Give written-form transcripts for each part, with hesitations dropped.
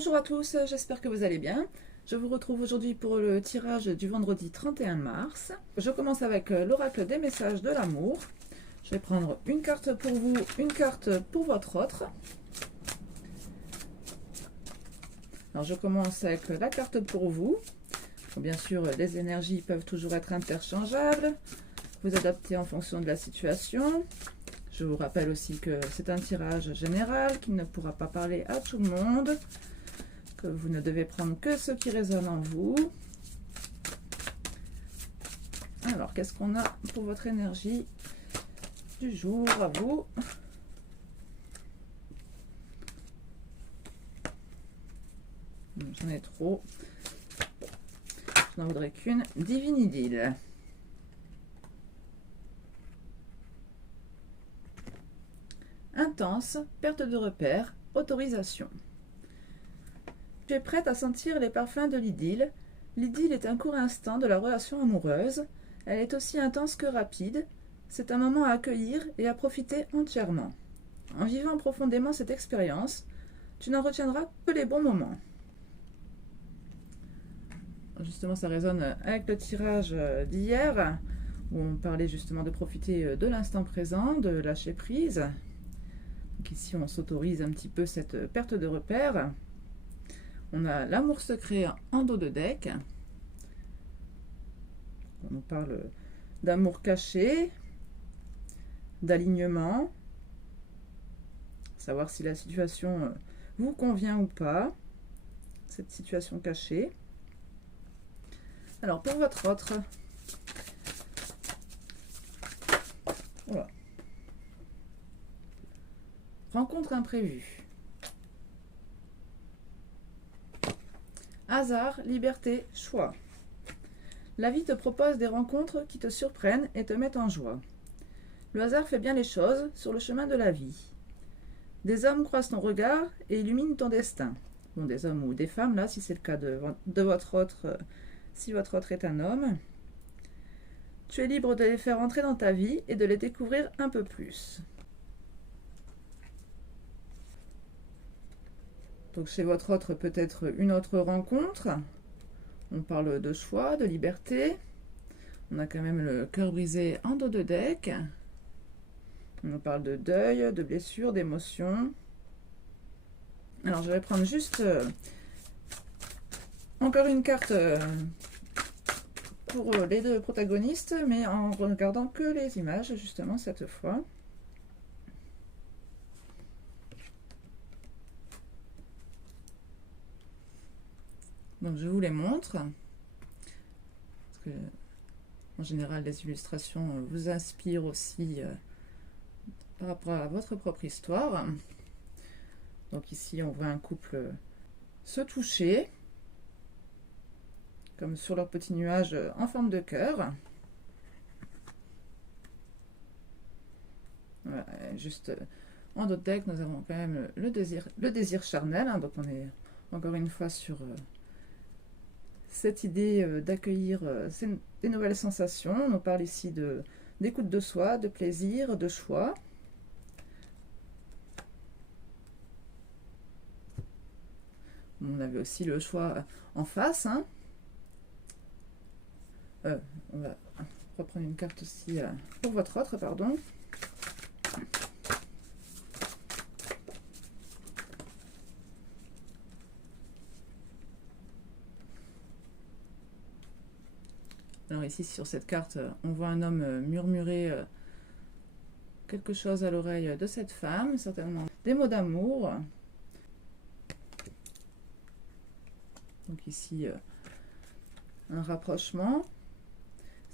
Bonjour à tous, j'espère que vous allez bien. Je vous retrouve aujourd'hui pour le tirage du vendredi 31 mars. Je commence avec l'oracle des messages de l'amour. Je vais prendre une carte pour vous, une carte pour votre autre. Alors je commence avec la carte pour vous. Bon, bien sûr, les énergies peuvent toujours être interchangeables. Vous adaptez en fonction de la situation. Je vous rappelle aussi que c'est un tirage général qui ne pourra pas parler à tout le monde, que vous ne devez prendre que ce qui résonne en vous. Alors, qu'est-ce qu'on a pour votre énergie du jour à vous? J'en ai trop. Je n'en voudrais qu'une. Divine idylle. Intense, perte de repère, autorisation. Tu es prête à sentir les parfums de l'idylle. L'idylle est un court instant de la relation amoureuse. Elle est aussi intense que rapide. C'est un moment à accueillir et à profiter entièrement. En vivant profondément cette expérience, tu n'en retiendras que les bons moments. Justement, ça résonne avec le tirage d'hier, où on parlait justement de profiter de l'instant présent, de lâcher prise. Donc ici, on s'autorise un petit peu cette perte de repère. On a l'amour secret en dos de deck. On nous parle d'amour caché, d'alignement, savoir si la situation vous convient ou pas, cette situation cachée. Alors pour votre autre, voilà. Rencontre imprévue. Hasard, liberté, choix. La vie te propose des rencontres qui te surprennent et te mettent en joie. Le hasard fait bien les choses sur le chemin de la vie. Des hommes croisent ton regard et illuminent ton destin. Bon, des hommes ou des femmes, là, si c'est le cas de votre autre, si votre autre est un homme. Tu es libre de les faire entrer dans ta vie et de les découvrir un peu plus. Donc chez votre autre, peut-être une autre rencontre. On parle de choix, de liberté. On a quand même le cœur brisé en dos de deck. On parle de deuil, de blessures, d'émotions. Alors je vais prendre juste encore une carte pour les deux protagonistes, mais en regardant que les images justement cette fois. Donc je vous les montre. Parce que, en général, les illustrations vous inspirent aussi par rapport à votre propre histoire. Donc ici, on voit un couple se toucher, comme sur leur petit nuage en forme de cœur. Voilà, juste en dos de deck, nous avons quand même le désir charnel. Hein, donc on est encore une fois sur cette idée d'accueillir des nouvelles sensations. On nous parle ici d'écoute de soi, de plaisir, de choix. On avait aussi le choix en face. Hein. On va reprendre une carte aussi pour votre autre, pardon. Alors ici, sur cette carte, on voit un homme murmurer quelque chose à l'oreille de cette femme, certainement des mots d'amour. Donc ici, un rapprochement.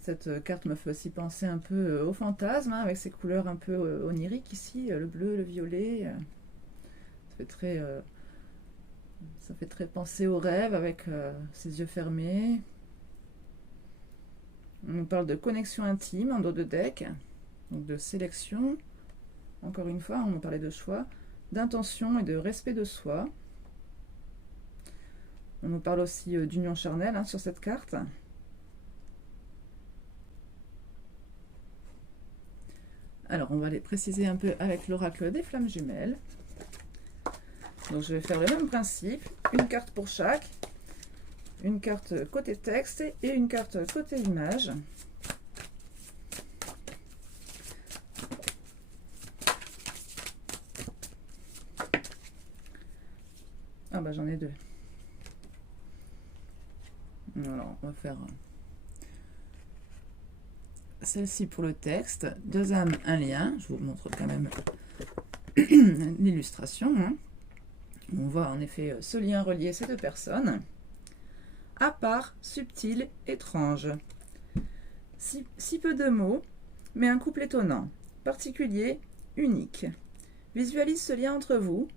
Cette carte me fait aussi penser un peu au fantasme, hein, avec ses couleurs un peu oniriques ici, le bleu, le violet. Ça fait très penser au rêve avec ses yeux fermés. On nous parle de connexion intime en dos de deck, donc de sélection. Encore une fois, on nous parlait de choix, d'intention et de respect de soi. On nous parle aussi d'union charnelle hein, sur cette carte. Alors, on va les préciser un peu avec l'oracle des flammes jumelles. Donc je vais faire le même principe, une carte pour chaque, une carte côté texte et une carte côté image. Ah bah j'en ai deux. Alors on va faire celle-ci pour le texte, deux âmes, un lien. Je vous montre quand même l'illustration. On voit en effet ce lien relier ces deux personnes. À part, subtil, étrange. Si peu de mots, mais un couple étonnant, particulier, unique. Visualise ce lien entre vous,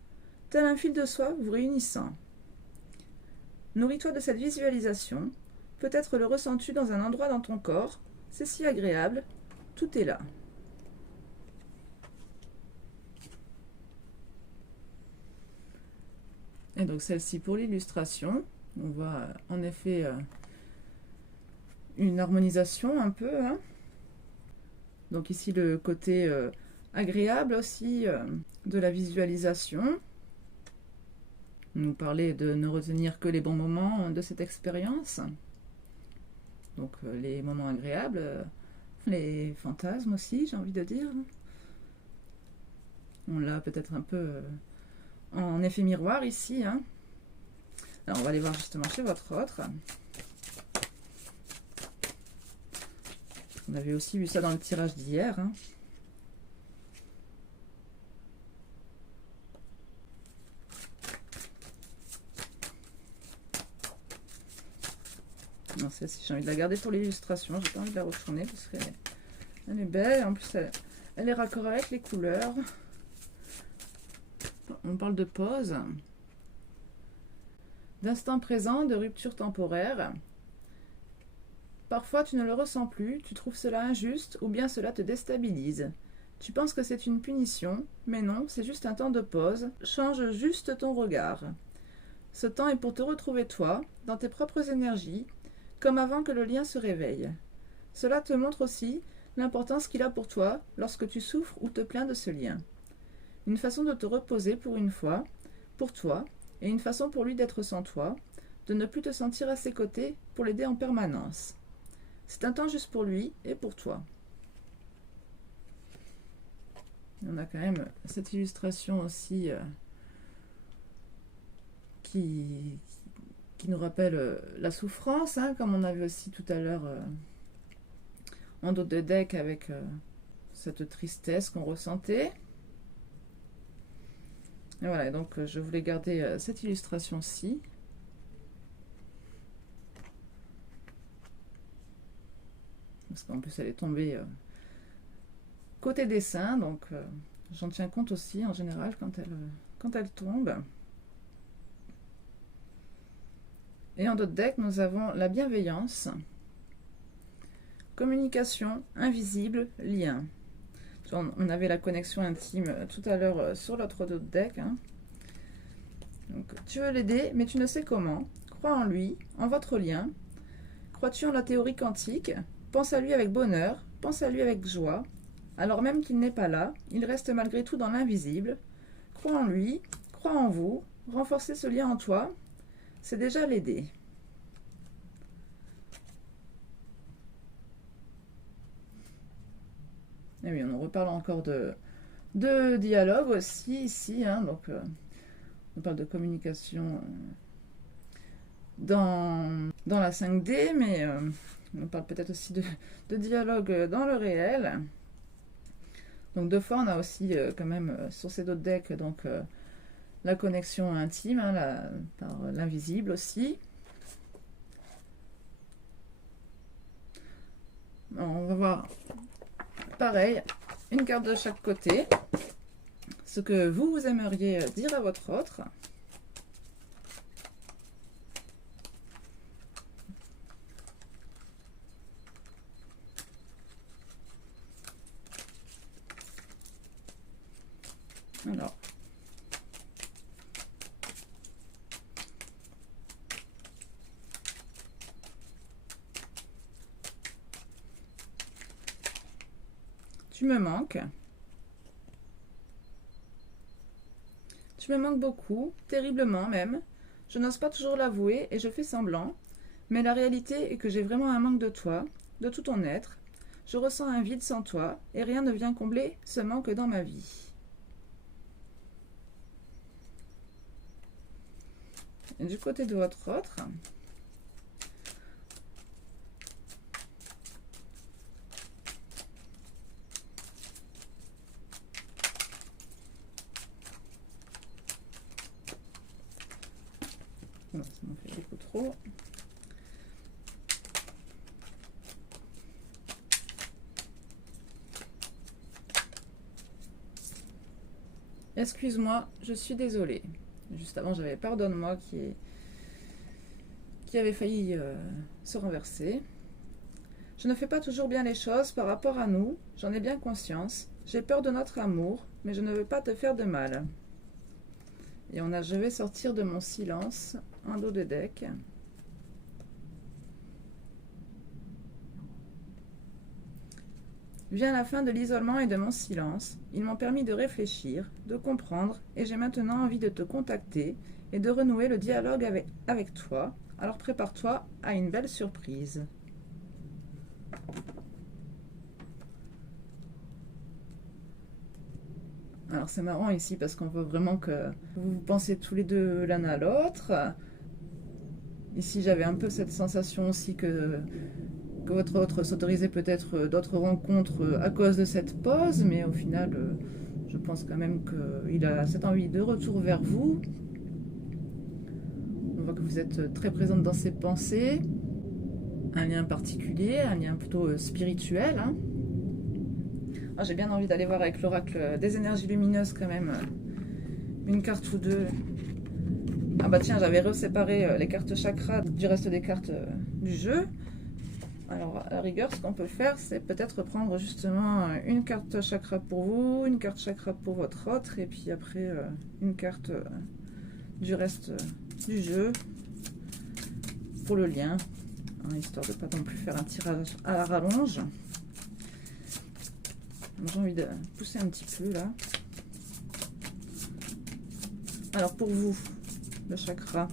tel un fil de soie vous réunissant. Nourris-toi de cette visualisation. Peut-être le ressens-tu dans un endroit dans ton corps. C'est si agréable. Tout est là. Et donc celle-ci pour l'illustration. On voit en effet une harmonisation un peu. Donc ici le côté agréable aussi de la visualisation. Nous parler de ne retenir que les bons moments de cette expérience. Donc les moments agréables, les fantasmes aussi, j'ai envie de dire. On l'a peut-être un peu en effet miroir ici. Alors on va aller voir justement chez votre autre. On avait aussi vu ça dans le tirage d'hier. Non, celle-ci, j'ai envie de la garder pour l'illustration. J'ai pas envie de la retourner parce qu'elle est belle. En plus, elle est raccord avec les couleurs. On parle de pause, d'instant présent, de rupture temporaire. Parfois, tu ne le ressens plus, tu trouves cela injuste ou bien cela te déstabilise. Tu penses que c'est une punition, mais non, c'est juste un temps de pause. Change juste ton regard. Ce temps est pour te retrouver toi, dans tes propres énergies, comme avant que le lien se réveille. Cela te montre aussi l'importance qu'il a pour toi lorsque tu souffres ou te plains de ce lien. Une façon de te reposer pour une fois, pour toi, et une façon pour lui d'être sans toi, de ne plus te sentir à ses côtés pour l'aider en permanence. C'est un temps juste pour lui et pour toi. On a quand même cette illustration aussi qui nous rappelle la souffrance, comme on avait aussi tout à l'heure en dos de deck avec cette tristesse qu'on ressentait. Et voilà, donc je voulais garder cette illustration-ci. Parce qu'en plus elle est tombée côté dessin, donc j'en tiens compte aussi en général quand elle tombe. Et en d'autres decks, nous avons la bienveillance, communication, invisible, lien. On avait la connexion intime tout à l'heure sur l'autre deck. Donc, tu veux l'aider, mais tu ne sais comment. Crois en lui, en votre lien. Crois-tu en la théorie quantique? Pense à lui avec bonheur, pense à lui avec joie. Alors même qu'il n'est pas là, il reste malgré tout dans l'invisible. Crois en lui, crois en vous, renforcez ce lien en toi, c'est déjà l'aider. Et oui, on reparle encore de dialogue aussi ici. Donc, on parle de communication dans la 5D, mais on parle peut-être aussi de dialogue dans le réel. Donc deux fois, on a aussi quand même sur ces d'autres decks donc la connexion intime par l'invisible aussi. On va voir pareil, une carte de chaque côté, ce que vous aimeriez dire à votre autre. Alors, tu me manques. Tu me manques beaucoup, terriblement même. Je n'ose pas toujours l'avouer et je fais semblant, mais la réalité est que j'ai vraiment un manque de toi, de tout ton être. Je ressens un vide sans toi et rien ne vient combler ce manque dans ma vie. Et du côté de votre autre, non, ça m'en fait beaucoup trop. Excuse-moi, je suis désolée. Juste avant, j'avais pardonne-moi qui avait failli se renverser. Je ne fais pas toujours bien les choses par rapport à nous, j'en ai bien conscience. J'ai peur de notre amour, mais je ne veux pas te faire de mal. Et on a je vais sortir de mon silence, un dos de deck. Vient la fin de l'isolement et de mon silence. Ils m'ont permis de réfléchir, de comprendre, et j'ai maintenant envie de te contacter et de renouer le dialogue avec toi. Alors prépare-toi à une belle surprise. Alors c'est marrant ici parce qu'on voit vraiment que vous pensez tous les deux l'un à l'autre. Ici j'avais un peu cette sensation aussi que votre autre s'autorisait peut-être d'autres rencontres à cause de cette pause, mais au final je pense quand même qu'il a cette envie de retour vers vous. On voit que vous êtes très présente dans ses pensées. Un lien particulier, un lien plutôt spirituel. Hein. Ah, j'ai bien envie d'aller voir avec l'oracle des énergies lumineuses quand même. Une carte ou deux. Ah bah tiens, j'avais reséparé les cartes chakras du reste des cartes du jeu. Alors à la rigueur, ce qu'on peut faire, c'est peut-être prendre justement une carte chakra pour vous, une carte chakra pour votre autre, et puis après une carte du reste du jeu pour le lien, hein, histoire de ne pas non plus faire un tirage à la rallonge. J'ai envie de pousser un petit peu là. Alors pour vous, le chakra.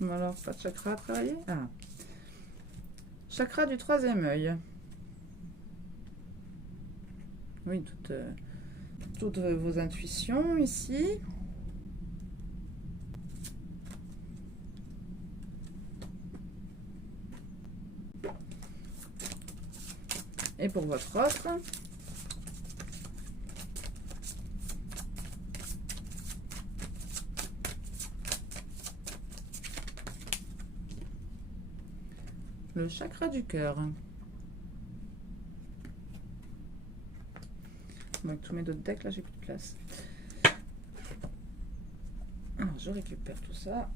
Alors, pas de chakra à travailler. Ah. Chakra du troisième œil. Oui, toutes vos intuitions ici. Et pour votre autre. Le chakra du cœur. Avec tous mes autres decks, là, j'ai plus de place. Alors, je récupère tout ça.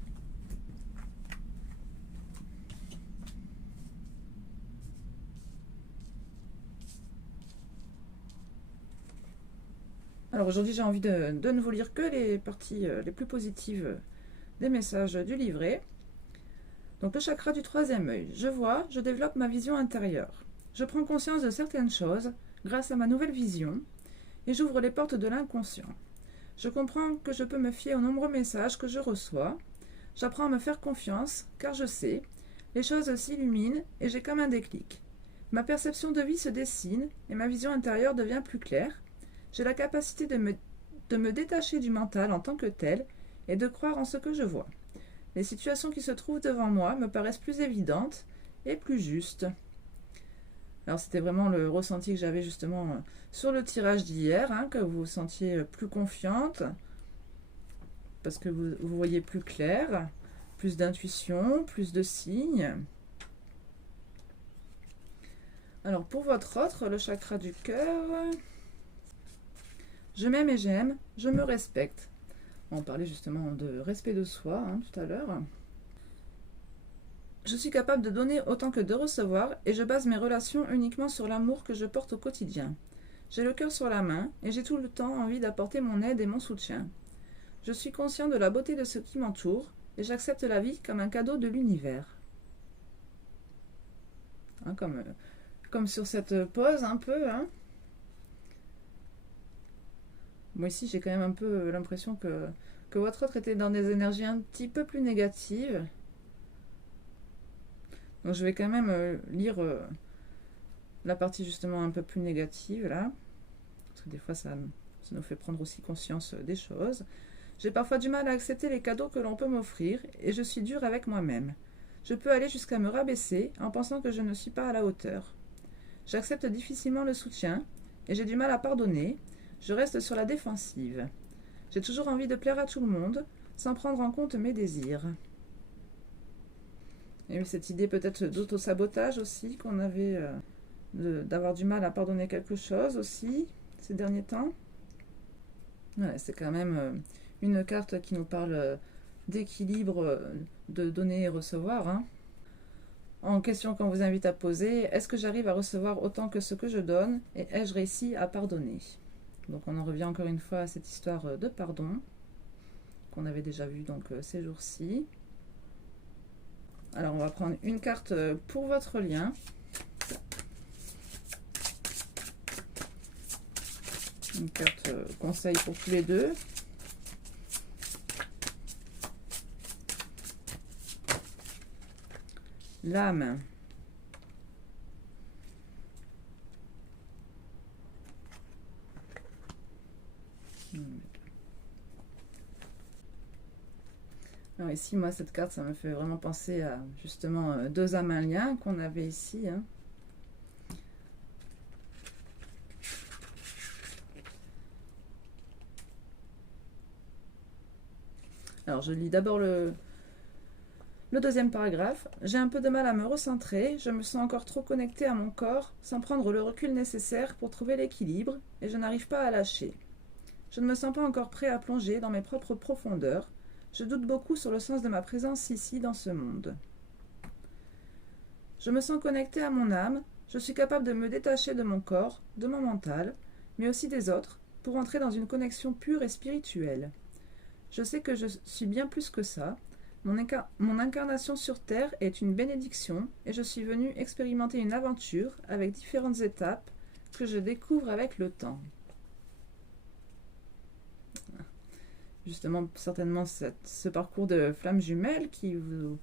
Alors, aujourd'hui, j'ai envie de ne vous lire que les parties les plus positives des messages du livret. Donc, le chakra du troisième œil. Je vois, je développe ma vision intérieure. Je prends conscience de certaines choses grâce à ma nouvelle vision. Et j'ouvre les portes de l'inconscient. Je comprends que je peux me fier aux nombreux messages que je reçois. J'apprends à me faire confiance, car je sais, les choses s'illuminent et j'ai comme un déclic. Ma perception de vie se dessine et ma vision intérieure devient plus claire. J'ai la capacité de me détacher du mental en tant que tel et de croire en ce que je vois. Les situations qui se trouvent devant moi me paraissent plus évidentes et plus justes. Alors c'était vraiment le ressenti que j'avais justement sur le tirage d'hier, hein, que vous vous sentiez plus confiante, parce que vous voyez plus clair, plus d'intuition, plus de signes. Alors pour votre autre, le chakra du cœur, je m'aime et j'aime, je me respecte. On parlait justement de respect de soi hein, tout à l'heure. Je suis capable de donner autant que de recevoir et je base mes relations uniquement sur l'amour que je porte au quotidien. J'ai le cœur sur la main et j'ai tout le temps envie d'apporter mon aide et mon soutien. Je suis conscient de la beauté de ce qui m'entoure et j'accepte la vie comme un cadeau de l'univers. Hein, comme sur cette pause un peu. Hein. Moi ici j'ai quand même un peu l'impression que votre autre était dans des énergies un petit peu plus négatives. Donc je vais quand même lire la partie justement un peu plus négative là. Parce que des fois ça nous fait prendre aussi conscience des choses. J'ai parfois du mal à accepter les cadeaux que l'on peut m'offrir et je suis dure avec moi-même. Je peux aller jusqu'à me rabaisser en pensant que je ne suis pas à la hauteur. J'accepte difficilement le soutien et j'ai du mal à pardonner. Je reste sur la défensive. J'ai toujours envie de plaire à tout le monde sans prendre en compte mes désirs. Et oui, cette idée peut-être d'auto-sabotage aussi qu'on avait, d'avoir du mal à pardonner quelque chose aussi ces derniers temps. Ouais, c'est quand même une carte qui nous parle d'équilibre, de donner et recevoir. Hein. En question qu'on vous invite à poser, est-ce que j'arrive à recevoir autant que ce que je donne et ai-je réussi à pardonner? Donc on en revient encore une fois à cette histoire de pardon qu'on avait déjà vu donc ces jours-ci. Alors on va prendre une carte pour votre lien. Une carte conseil pour tous les deux. L'âme. Alors ici, moi, cette carte, ça me fait vraiment penser à justement deux âmes, un lien qu'on avait ici. Hein. Alors, je lis d'abord le deuxième paragraphe. J'ai un peu de mal à me recentrer, je me sens encore trop connectée à mon corps sans prendre le recul nécessaire pour trouver l'équilibre et je n'arrive pas à lâcher. Je ne me sens pas encore prêt à plonger dans mes propres profondeurs. Je doute beaucoup sur le sens de ma présence ici dans ce monde. Je me sens connectée à mon âme, je suis capable de me détacher de mon corps, de mon mental, mais aussi des autres, pour entrer dans une connexion pure et spirituelle. Je sais que je suis bien plus que ça. Mon incarnation sur Terre est une bénédiction et je suis venue expérimenter une aventure avec différentes étapes que je découvre avec le temps. Justement, certainement ce parcours de flamme jumelle qui vous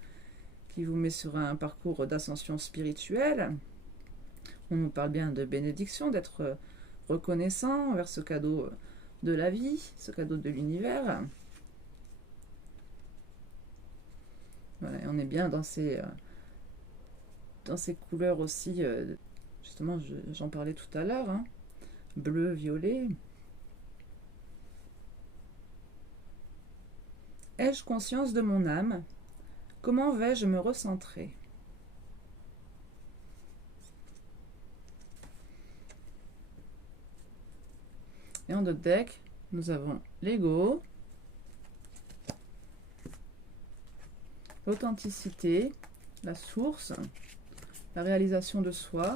met sur un parcours d'ascension spirituelle. On nous parle bien de bénédiction, d'être reconnaissant envers ce cadeau de la vie, ce cadeau de l'univers. Voilà, on est bien dans ces couleurs aussi, justement j'en parlais tout à l'heure, hein, bleu, violet. Ai-je conscience de mon âme? Comment vais-je me recentrer? Et en d'autres deck, nous avons l'ego, l'authenticité, la source, la réalisation de soi.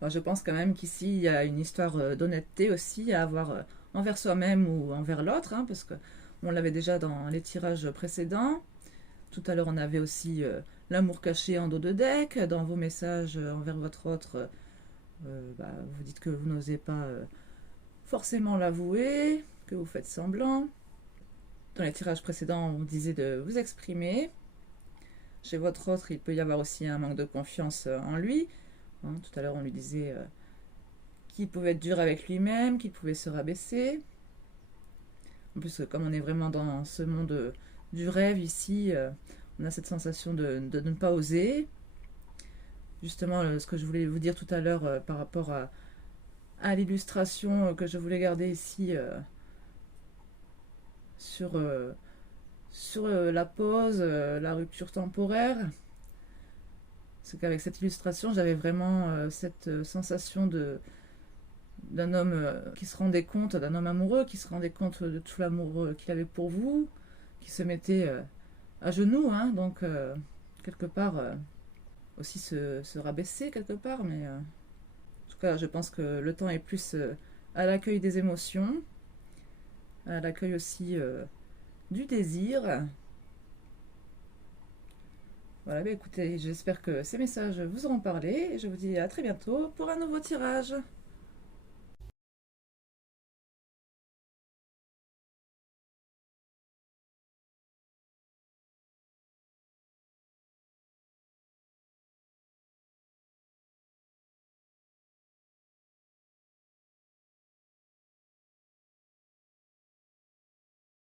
Moi, je pense quand même qu'ici, il y a une histoire d'honnêteté aussi à avoir envers soi-même ou envers l'autre, hein, parce qu'on l'avait déjà dans les tirages précédents. Tout à l'heure, on avait aussi l'amour caché en dos de deck. Dans vos messages envers votre autre, vous dites que vous n'osez pas forcément l'avouer, que vous faites semblant. Dans les tirages précédents, on disait de vous exprimer. Chez votre autre, il peut y avoir aussi un manque de confiance en lui. Hein, tout à l'heure, on lui disait qu'il pouvait être dur avec lui-même, qu'il pouvait se rabaisser. En plus, comme on est vraiment dans ce monde du rêve ici, on a cette sensation de ne pas oser. Justement, ce que je voulais vous dire tout à l'heure par rapport à l'illustration que je voulais garder ici sur la pause, la rupture temporaire. C'est qu'avec cette illustration, j'avais vraiment cette sensation d'un homme qui se rendait compte, d'un homme amoureux qui se rendait compte de tout l'amour qu'il avait pour vous, qui se mettait à genoux, hein, donc quelque part aussi se rabaisser quelque part, mais en tout cas, je pense que le temps est plus à l'accueil des émotions, à l'accueil aussi du désir. Voilà, bah écoutez, j'espère que ces messages vous auront parlé et je vous dis à très bientôt pour un nouveau tirage.